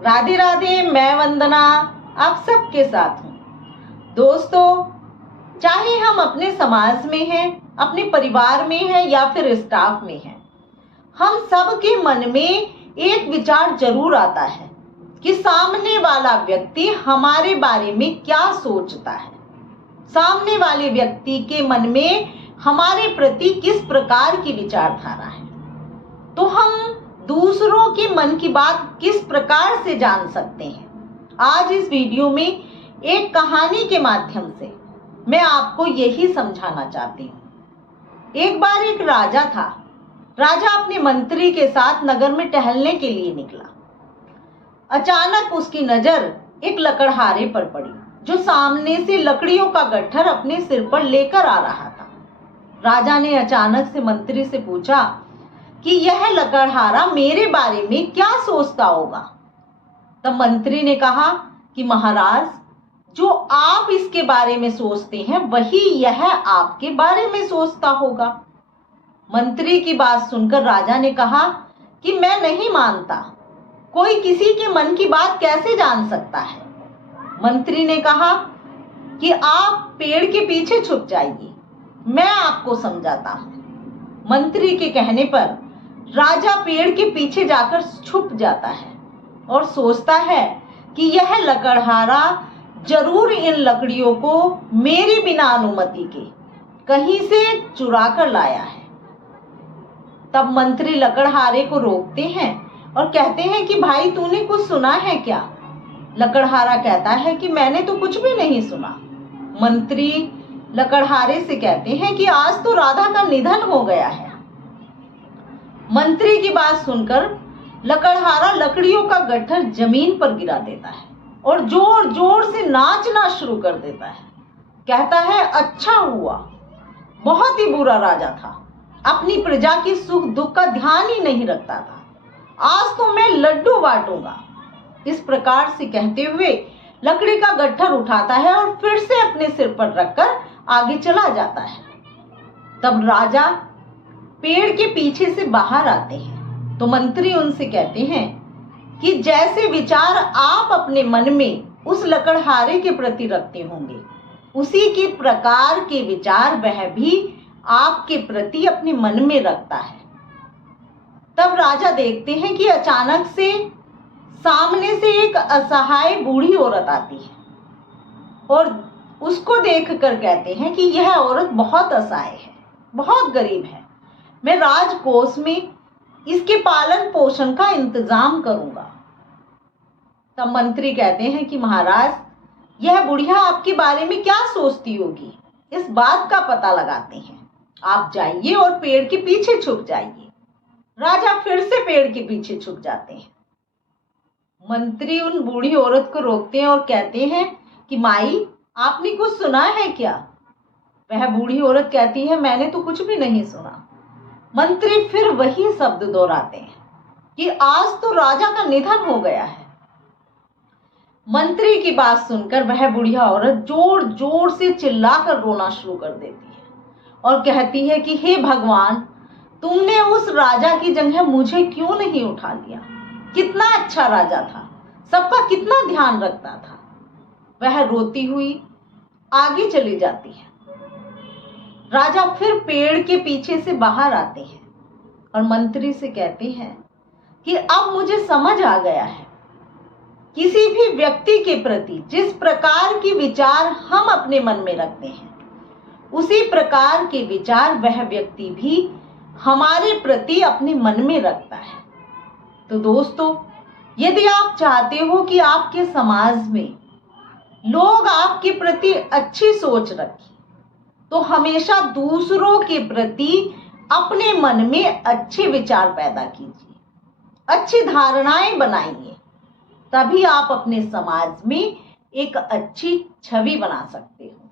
राधे राधे। मैं वंदना आप सबके साथ हूँ। दोस्तों, चाहे हम अपने समाज में हैं, अपने परिवार में हैं या फिर स्टाफ में हैं, हम सब के मन में एक विचार जरूर आता है कि सामने वाला व्यक्ति हमारे बारे में क्या सोचता है, सामने वाले व्यक्ति के मन में हमारे प्रति किस प्रकार की विचारधारा है। तो हम दूसरों के मन की बात किस प्रकार से जान सकते हैं? आज इस वीडियो में एक कहानी के माध्यम से मैं आपको यही समझाना चाहती हूँ। एक बार एक राजा था। राजा अपने मंत्री के साथ नगर में टहलने के लिए निकला। अचानक उसकी नजर एक लकड़हारे पर पड़ी, जो सामने से लकड़ियों का गट्ठर अपने सिर पर लेकर आ रहा था। राजा ने अचानक से मंत्री से पूछा कि यह लकड़हारा मेरे बारे में क्या सोचता होगा। तब मंत्री ने कहा कि महाराज, जो आप इसके बारे में सोचते हैं वही यह आपके बारे में सोचता होगा। मंत्री की बात सुनकर राजा ने कहा कि मैं नहीं मानता, कोई किसी के मन की बात कैसे जान सकता है। मंत्री ने कहा कि आप पेड़ के पीछे छुप जाइए, मैं आपको समझाता हूं। मंत्री के कहने पर राजा पेड़ के पीछे जाकर छुप जाता है और सोचता है कि यह लकड़हारा जरूर इन लकड़ियों को मेरी बिना अनुमति के कहीं से चुरा कर लाया है। तब मंत्री लकड़हारे को रोकते हैं और कहते हैं कि भाई, तूने कुछ सुना है क्या? लकड़हारा कहता है कि मैंने तो कुछ भी नहीं सुना। मंत्री लकड़हारे से कहते हैं कि आज तो राधा का निधन हो गया है। मंत्री की बात सुनकर लकड़हारा लकड़ियों का गट्ठर जमीन पर गिरा देता है और जोर जोर से नाचना शुरू कर देता है। कहता है, अच्छा हुआ, बहुत ही बुरा राजा था, अपनी प्रजा की सुख दुख का ध्यान ही नहीं रखता था, आज तो मैं लड्डू बांटूंगा। इस प्रकार से कहते हुए लकड़ी का गट्ठर उठाता है और फिर से अपने सिर पर रखकर आगे चला जाता है। तब राजा पेड़ के पीछे से बाहर आते हैं तो मंत्री उनसे कहते हैं कि जैसे विचार आप अपने मन में उस लकड़हारे के प्रति रखते होंगे, उसी के प्रकार के विचार वह भी आपके प्रति अपने मन में रखता है। तब राजा देखते हैं कि अचानक से सामने से एक असहाय बूढ़ी औरत आती है और उसको देखकर कहते हैं कि यह औरत बहुत असहाय है, बहुत गरीब है, मैं राजकोष में इसके पालन पोषण का इंतजाम करूंगा। तब मंत्री कहते हैं कि महाराज, यह बुढ़िया आपके बारे में क्या सोचती होगी, इस बात का पता लगाते हैं। आप जाइए और पेड़ के पीछे छुप जाइए। राजा फिर से पेड़ के पीछे छुप जाते हैं। मंत्री उन बूढ़ी औरत को रोकते हैं और कहते हैं कि माई, आपने कुछ सुना है क्या? वह बूढ़ी औरत कहती है, मैंने तो कुछ भी नहीं सुना। मंत्री फिर वही शब्द दोहराते हैं कि आज तो राजा का निधन हो गया है। मंत्री की बात सुनकर वह बुढ़िया औरत जोर जोर से चिल्लाकर रोना शुरू कर देती है और कहती है कि हे भगवान, तुमने उस राजा की जगह मुझे क्यों नहीं उठा लिया? कितना अच्छा राजा था, सबका कितना ध्यान रखता था। वह रोती हुई आगे चली जाती है। राजा फिर पेड़ के पीछे से बाहर आते हैं और मंत्री से कहते हैं कि अब मुझे समझ आ गया है, किसी भी व्यक्ति के प्रति जिस प्रकार की विचार हम अपने मन में रखते हैं, उसी प्रकार के विचार वह व्यक्ति भी हमारे प्रति अपने मन में रखता है। तो दोस्तों, यदि आप चाहते हो कि आपके समाज में लोग आपके प्रति अच्छी सोच रखें, तो हमेशा दूसरों के प्रति अपने मन में अच्छे विचार पैदा कीजिए, अच्छी धारणाएं बनाइए, तभी आप अपने समाज में एक अच्छी छवि बना सकते हो।